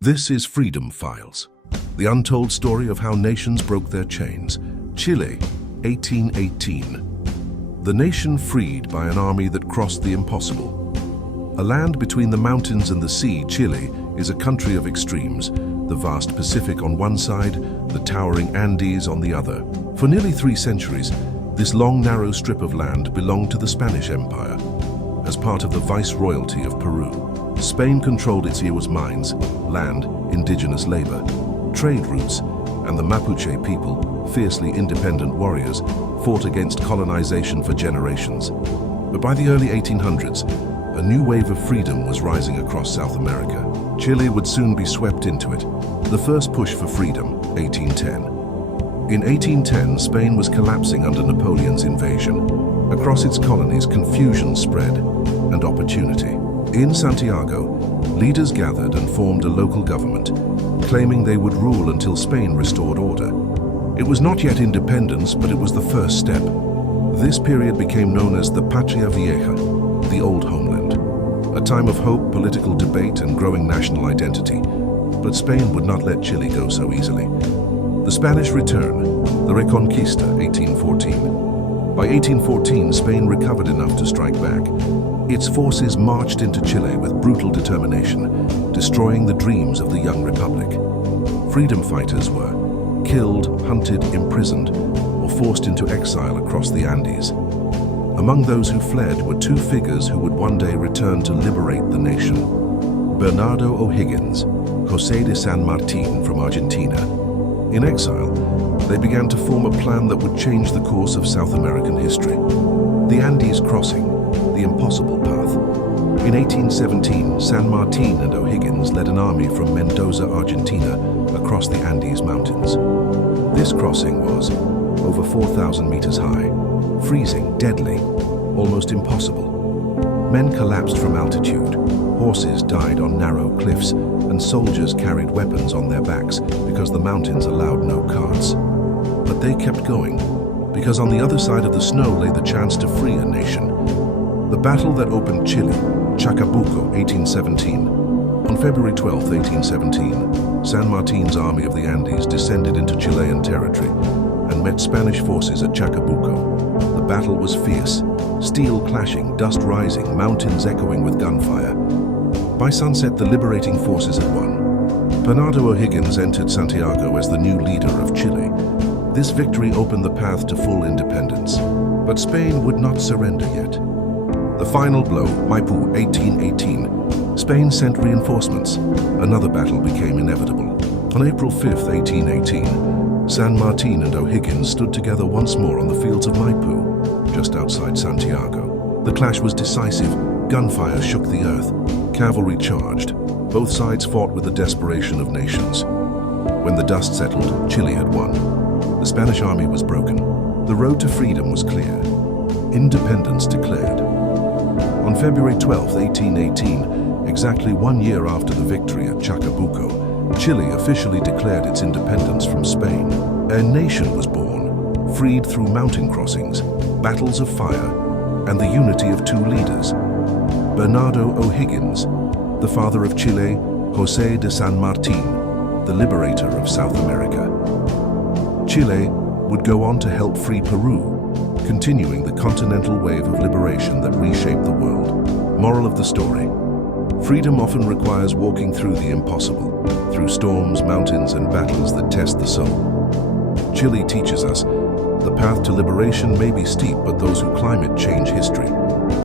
This is Freedom Files, the untold story of how nations broke their chains. Chile, 1818. The nation freed by an army that crossed the impossible. A land between the mountains and the sea, Chile is a country of extremes, the vast Pacific on one side, the towering Andes on the other. For nearly 3 centuries, this long, narrow strip of land belonged to the Spanish Empire. As part of the viceroyalty of Peru, Spain controlled its mines, land, indigenous labor, trade routes, and the Mapuche people, fiercely independent warriors, fought against colonization for generations. But by the early 1800s, a new wave of freedom was rising across South America. Chile would soon be swept into it. The first push for freedom, 1810. In 1810, Spain was collapsing under Napoleon's invasion. Across its colonies, confusion spread and opportunity. In Santiago, leaders gathered and formed a local government, claiming they would rule until Spain restored order. It was not yet independence, but it was the first step. This period became known as the Patria Vieja, the old homeland, a time of hope, political debate, and growing national identity. But Spain would not let Chile go so easily. The Spanish return, the Reconquista, 1814. By 1814, Spain recovered enough to strike back. Its forces marched into Chile with brutal determination, destroying the dreams of the young republic. Freedom fighters were killed, hunted, imprisoned, or forced into exile across the Andes. Among those who fled were 2 figures who would one day return to liberate the nation: Bernardo O'Higgins, José de San Martín from Argentina. In exile, they began to form a plan that would change the course of South American history. The Andes crossing, the impossible path. In 1817, San Martín and O'Higgins led an army from Mendoza, Argentina, across the Andes Mountains. This crossing was over 4,000 meters high, freezing, deadly, almost impossible. Men collapsed from altitude, horses died on narrow cliffs, and soldiers carried weapons on their backs because the mountains allowed no carts. But they kept going, because on the other side of the snow lay the chance to free a nation. The battle that opened Chile, Chacabuco, 1817. On February 12, 1817, San Martin's army of the Andes descended into Chilean territory and met Spanish forces at Chacabuco. The battle was fierce, steel clashing, dust rising, mountains echoing with gunfire. By sunset, the liberating forces had won. Bernardo O'Higgins entered Santiago as the new leader of Chile. This victory opened the path to full independence. But Spain would not surrender yet. The final blow, Maipú, 1818. Spain sent reinforcements. Another battle became inevitable. On April 5, 1818, San Martín and O'Higgins stood together once more on the fields of Maipú, just outside Santiago. The clash was decisive. Gunfire shook the earth. Cavalry charged. Both sides fought with the desperation of nations. When the dust settled, Chile had won. The Spanish army was broken. The road to freedom was clear. Independence declared. On February 12, 1818, exactly 1 year after the victory at Chacabuco, Chile officially declared its independence from Spain. A nation was born, freed through mountain crossings, battles of fire, and the unity of 2 leaders. Bernardo O'Higgins, the father of Chile, José de San Martín, the liberator of South America. Chile would go on to help free Peru, continuing the continental wave of liberation that reshaped the world. Moral of the story: freedom often requires walking through the impossible, through storms, mountains, and battles that test the soul. Chile teaches us the path to liberation may be steep, but those who climb it change history.